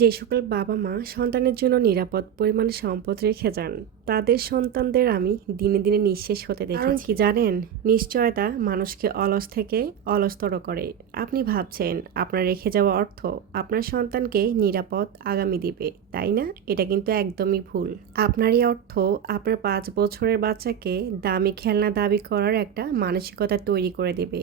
যে সকল বাবা-মা সন্তানের জন্য নিরাপদ পরিমাণে সম্পদ রেখে যান, তাদের সন্তানদের আমি দিনে দিনে নিঃশেষ হতে দেখেছি। কারণ কি জানেন? নিশ্চয়তা মানুষকে অলস থেকে অলসতর করে। আপনি ভাবছেন আপনার রেখে যাওয়া অর্থ আপনার সন্তানকে নিরাপদ আগামী দিবে, তাই না? এটা কিন্তু একদমই ভুল। আপনার এই অর্থ আপনার 5 বছরের বাচ্চাকে দামি খেলনা দাবি করার একটা মানসিকতা তৈরি করে দেবে।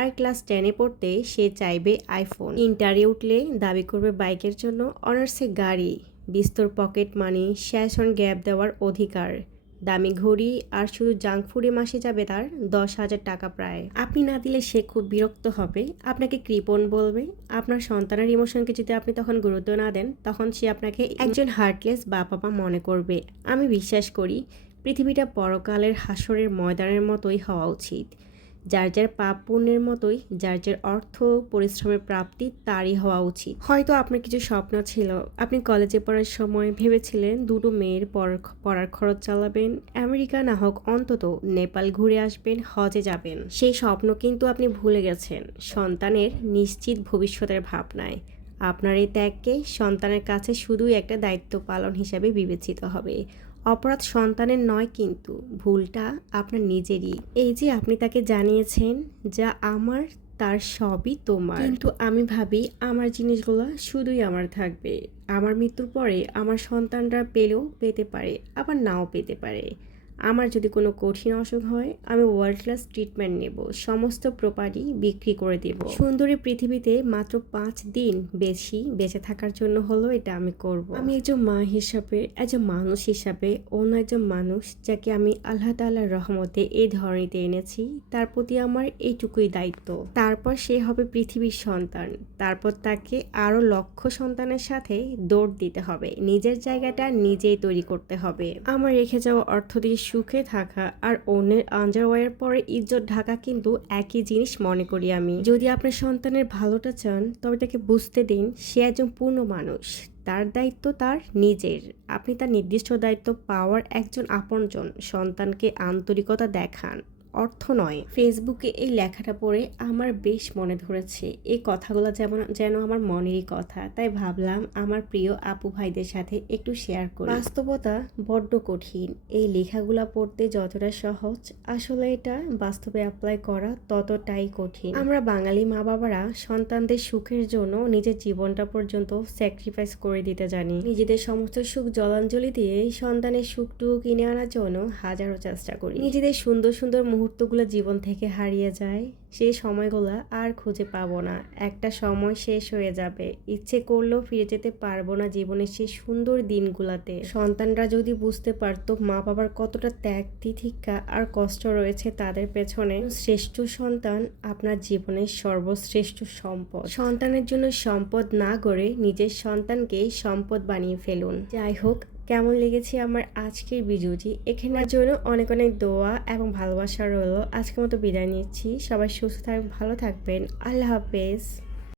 আর ক্লাস 10-এ পড়তে সে চাইবে আইফোন, ইন্টারে উঠলে দাবি করবে বাইকের জন্য, অনার্সে গাড়ি, বিস্তর পকেট মানি, ফ্যাশন গ্যাপ দেওয়ার অধিকার, দামি ঘড়ি, আর শুধু জাঙ্ক ফুডে মাসে যাবে তার 10,000 টাকা প্রায়। আপনি না দিলে সে খুব বিরক্ত হবে, আপনাকে কৃপণ বলবে। আপনার সন্তানের ইমোশনকে যদি আপনি তখন গুরুত্ব না দেন, তখন সে আপনাকে একজন হার্টলেস বাবা মা মনে করবে। আমি বিশ্বাস করি পৃথিবীটা পরকালের হাসরের ময়দানের মতোই হওয়া উচিত। যার যার পাপ পুণ্যের মতোই যার যার অর্থ পরিশ্রমের প্রাপ্তি তারই হওয়া উচিত। হয়তো আপনার কিছু স্বপ্ন ছিল, আপনি কলেজে পড়ার সময় ভেবেছিলেন দুটো মেয়ের পড়ার খরচ চালাবেন, আমেরিকা না হোক অন্তত নেপাল ঘুরে আসবেন, হজে যাবেন। সেই স্বপ্ন কিন্তু আপনি ভুলে গেছেন সন্তানের নিশ্চিত ভবিষ্যতের ভাবনায়। আপনার এই ত্যাগকে সন্তানের কাছে শুধুই একটা দায়িত্ব পালন হিসাবে বিবেচিত হবে। অপরাধ সন্তানের নয়, কিন্তু ভুলটা আপনার নিজেরই। এই যে আপনি তাকে জানিয়েছেন, যা আমার তার সবই তোমার, কিন্তু আমি ভাবি আমার জিনিসগুলো শুধুই আমার থাকবে। আমার মৃত্যুর পরে আমার সন্তানরা পেলেও পেতে পারে, আবার নাও পেতে পারে। আমার যদি কোনো কঠিন অসুখ হয়, আমি ওয়ার্ল্ড ক্লাস ট্রিটমেন্ট নেব, সমস্ত প্রপার্টি বিক্রি করে দেব। সুন্দরী পৃথিবীতে মাত্র 5 দিন বেশি বেঁচে থাকার জন্য হলো এটা আমি করব। আমি একজন মা হিসাবে, একজন মানুষ হিসাবে, অন্য একজন মানুষ যাকে আমি আল্লাহ তাআলার রহমতে এই ধরনীতে এনেছি, তার প্রতি আমার এইটুকুই দায়িত্ব। তারপর সে হবে পৃথিবীর সন্তান, তারপর তাকে আরো লক্ষ সন্তানের সাথে দৌড় দিতে হবে, নিজের জায়গাটা নিজেই তৈরি করতে হবে। আমার রেখে যাওয়া অর্থ দিয়ে সুখে থাকা আর অন্যের আন্ডারওয়্যার পরে ইজ্জত ঢাকা কিন্তু একই জিনিস মনে করি আমি। যদি আপনার সন্তানের ভালোটা চান, তবে তাকে বুঝতে দিন সে একজন পূর্ণ মানুষ, তার দায়িত্ব তার নিজের। আপনি তার নির্দিষ্ট দায়িত্ব পাওয়ার একজন আপনজন। সন্তানকে আন্তরিকতা দেখান, অর্থ নয়। ফেসবুকে এই লেখাটা পড়ে আমার বেশ মনে ধরেছে, এই কথাগুলো যেন আমার মনেরই কথা, তাই ভাবলাম আমার প্রিয় আপু ভাইদের সাথে একটু শেয়ার করি। বাস্তবতা বড্ড কঠিন, এই লেখাগুলা পড়তে যতটা সহজ, আসলে এটা বাস্তবে অ্যাপ্লাই করা ততটাই কঠিন। আমরা বাঙালি মা বাবারা সন্তানদের সুখের জন্য নিজের জীবনটা পর্যন্ত স্যাক্রিফাইস করে দিতে জানি। নিজেদের সমস্ত সুখ জলাঞ্জলি দিয়ে সন্তানের সুখটুকু কিনে আনার জন্য হাজারো চেষ্টা করি। নিজেদের সুন্দর সুন্দর মুহূর্তগুলো জীবন থেকে হারিয়ে যায়, সেই সময়গুলো আর খুঁজে পাবো না। একটা সময় শেষ হয়ে যাবে, ইচ্ছে করলেও ফিরে যেতে পারবো না জীবনের সেই সুন্দর দিনগুলাতে। সন্তানরা যদি বুঝতে পারতো মা বাবার কতটা ত্যাগ তিতিক্ষা আর কষ্ট রয়েছে তাদের পেছনে, শ্রেষ্ঠ সন্তান আপনার জীবনের সর্বশ্রেষ্ঠ সম্পদ। সন্তানের জন্য সম্পদ না গড়ে নিজের সন্তানকে সম্পদ বানিয়ে ফেলুন। যাই হোক, কেমন লেগেছে আমার আজকের ভিডিওটি, এখানের জন্য অনেক অনেক দোয়া এবং ভালোবাসা রইল। আজকের মতো বিদায় নিচ্ছি, সবাই সুস্থ থাকবেন, ভালো থাকবেন, আল্লাহ হাফেজ।